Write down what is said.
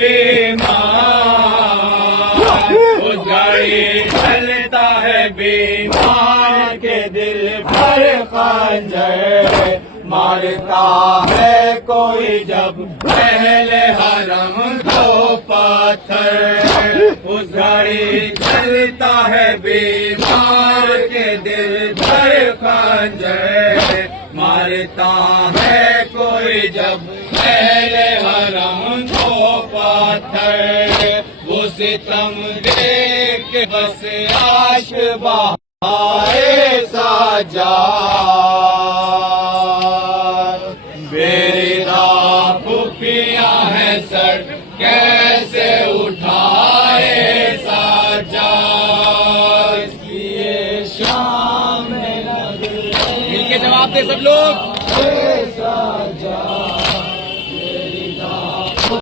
بیمار، اس گھڑی چلتا ہے بیمار کے دل پر خنجر مارتا ہے کوئی جب اہل حرم کو پتھر، اس گھڑی چلتا ہے بیمار کے دل پر خنجر مارتا ہے کوئی جب اہل حرم کو پتھر، وہ ستم دیکھ کے بس عاشق بہائے سجاد، بیدا پھوپھیاں ہیں سر کیسے اٹھائے سجاد، اس لیے شام میں مل کے جواب دے سب لوگ۔